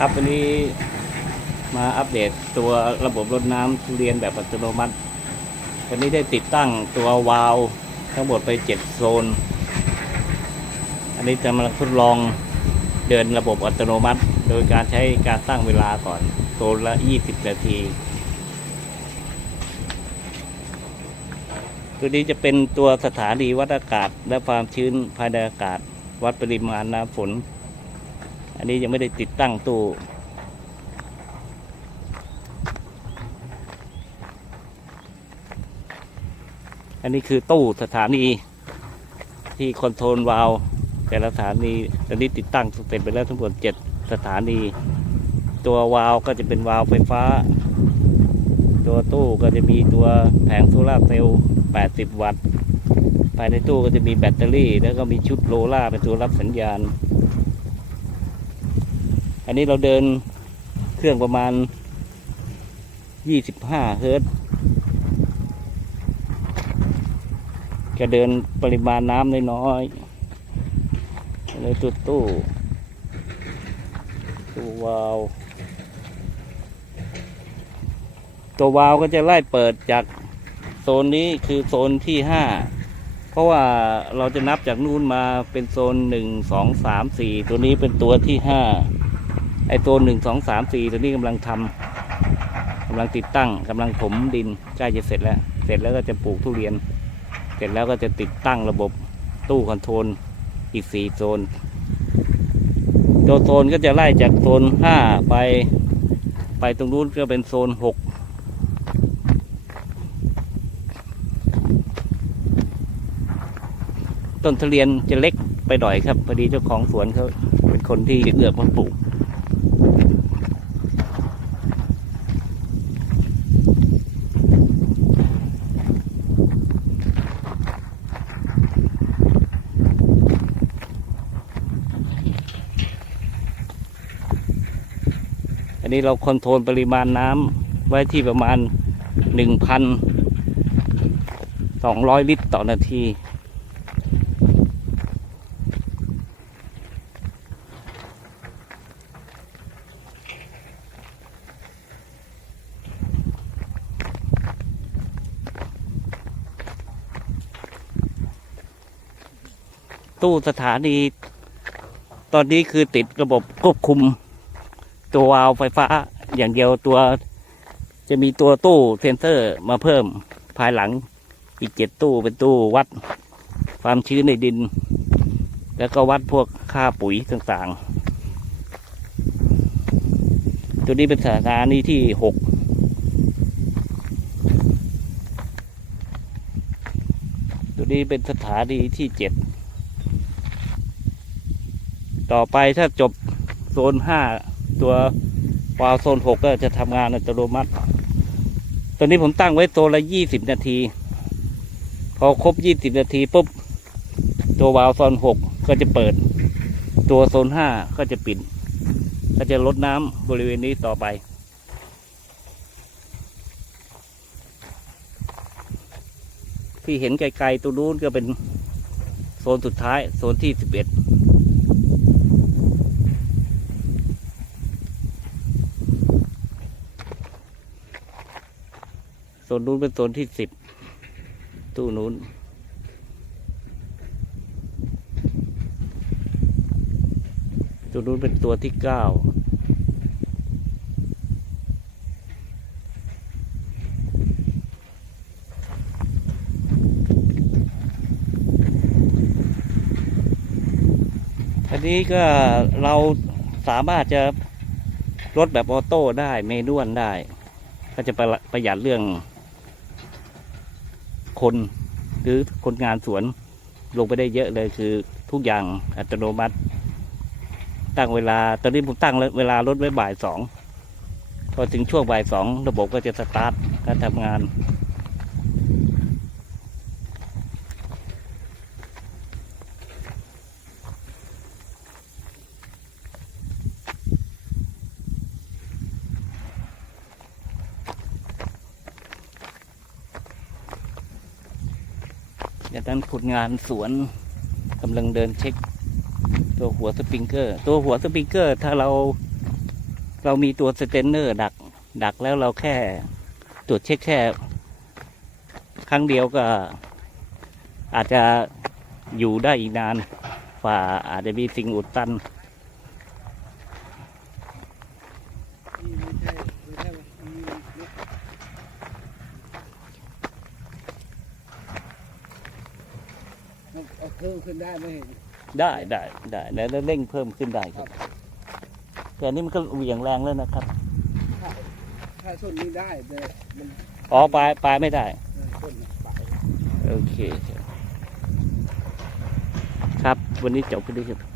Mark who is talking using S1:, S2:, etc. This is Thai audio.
S1: ครับวันนี้มาอัปเดตตัวระบบรดน้ำทุเรียนแบบอัตโนมัติ วันนี้ได้ติดตั้งตัววาล์วทั้งหมดไปเจ็ดโซน อันนี้จะมาทดลองเดินระบบอัตโนมัติ โดยการใช้การตั้งเวลาก่อนโซนละ 20 นาที ตัวนี้จะเป็นตัวสถานีวัดอากาศและความชื้นภายในอากาศ วัดปริมาณน้ำฝน อันนี้ยังไม่ได้ติดตั้งตู้อันนี้คือตู้สถานีที่คอนโทรลวาล์วแต่ละสถานีตอนนี้ติดตั้งเสร็จไปแล้วทั้งหมดเจ็ดสถานี ตัววาล์วก็จะเป็นวาล์วไฟฟ้า ตัวตู้ก็จะมีตัวแผงโซลาร์เซลล์ 80 วัตต์ ภายในตู้ก็จะมีแบตเตอรี่ แล้วก็มีชุดโลล่าเป็นตัวรับสัญญาณ อันนี้เราเดินเครื่องประมาณ 25 เฮิร์ตจะเดินปริมาณน้ำน้อยๆในตัวตู้ตู้วาว ตัววาวก็จะไล่เปิดจากโซนนี้คือโซนที่ 5เพราะว่าเราจะนับจากนู่นมาเป็นโซน1 2 3 4ตัวนี้เป็นตัวที่5 ไอตัว1 2 3 4ตัวนี้กำลังทำกำลังติดตั้งกำลังถมดินใกล้จะเสร็จแล้ว เสร็จแล้วก็จะปลูกทุเรียน เสร็จแล้วก็จะติดตั้งระบบตู้คอนโทรลอีกสี่โซนตัวโซนก็จะไล่จากโซนห้าไป ไปตรงนู้นก็เป็นโซนหกต้นทุเรียนจะเล็กไปหน่อยครับพอดีเจ้าของสวนเขาเป็นคนที่เลือกมันปลูก นนี้เราคอนโทรลปริมาณน้ำไว้ที่ประมาณหนึ่งพันสองร้อยลิตรต่อนาที ตู้สถานี ตอนนี้คือติดระบบควบคุม ตัววาล์วไฟฟ้า อย่างเดียวตัว จะมีตัวตู้เซนเซอร์มาเพิ่มภายหลังอีกเจ็ดตู้เป็นตู้วัดความชื้นในดิน แล้วก็วัดพวกค่าปุ๋ยต่างๆ ตัวนี้เป็นสถานีที่หกตัวนี้เป็นสถานีที่เจ็ดต่อไปถ้าจบโซนห้า ตัววาล์วโซนหกก็จะทำงานอัตโนมัติ ตอนนี้ผมตั้งไว้โซนละยี่สิบนาที พอครบยี่สิบนาทีปุ๊บ ตัววาล์วโซนหกก็จะเปิด ตัวโซนห้าก็จะปิด ก็จะลดน้ำบริเวณนี้ต่อไปที่เห็นไกลๆตัวนู้นก็เป็นโซนสุดท้าย โซนที่สิบเอ็ด โซนนู้นเป็นโซนที่สิบตู้นู้น ตัวนู้นเป็นตัวที่เก้าอันนี้ก็เราสามารถจะลดแบบออโต้ได้เมนวลได้ ก็จะประหยัดเรื่อง คนหรือคนงานสวนลงไปได้เยอะเลยคือทุกอย่างอัตโนมัติ ตั้งเวลาตอนนี้ผมตั้งเวลารถไว้บ่ายสองพอถึงช่วงบ่ายสองระบบก็จะสตาร์ทการทำงาน จากนั้นคนงานสวนกำลังเดินเช็ค ตัวหัวสปริงเกอร์ ตัวหัวสปริงเกอร์ ถ้าเราเรามีตัวสเตนเนอร์ดัก ดักแล้วเราแค่ตรวจเช็คแค่ ครั้งเดียวก็ อาจจะอยู่ได้อีกนานฝ่าอาจจะมีสิ่งอุดตั
S2: นไม่ใช่ไม่ใช่ว่ามีเนี่ย มันเอาเพิ่มขึ้นได้ไหมเห็น
S1: ได้ได้ได้แล้วเร่งเพิ่มขึ้นได้ครับแต่อันนี้มันก็เหวี่ยงแรงแล้วนะครับ
S2: ถ้าส้นนี้ได้แต่มัน
S1: อ๋อปลายปลายไม่ได้
S2: เออส้นน่ะไป
S1: โอเคครับ วันนี้จบไปด้วยครับ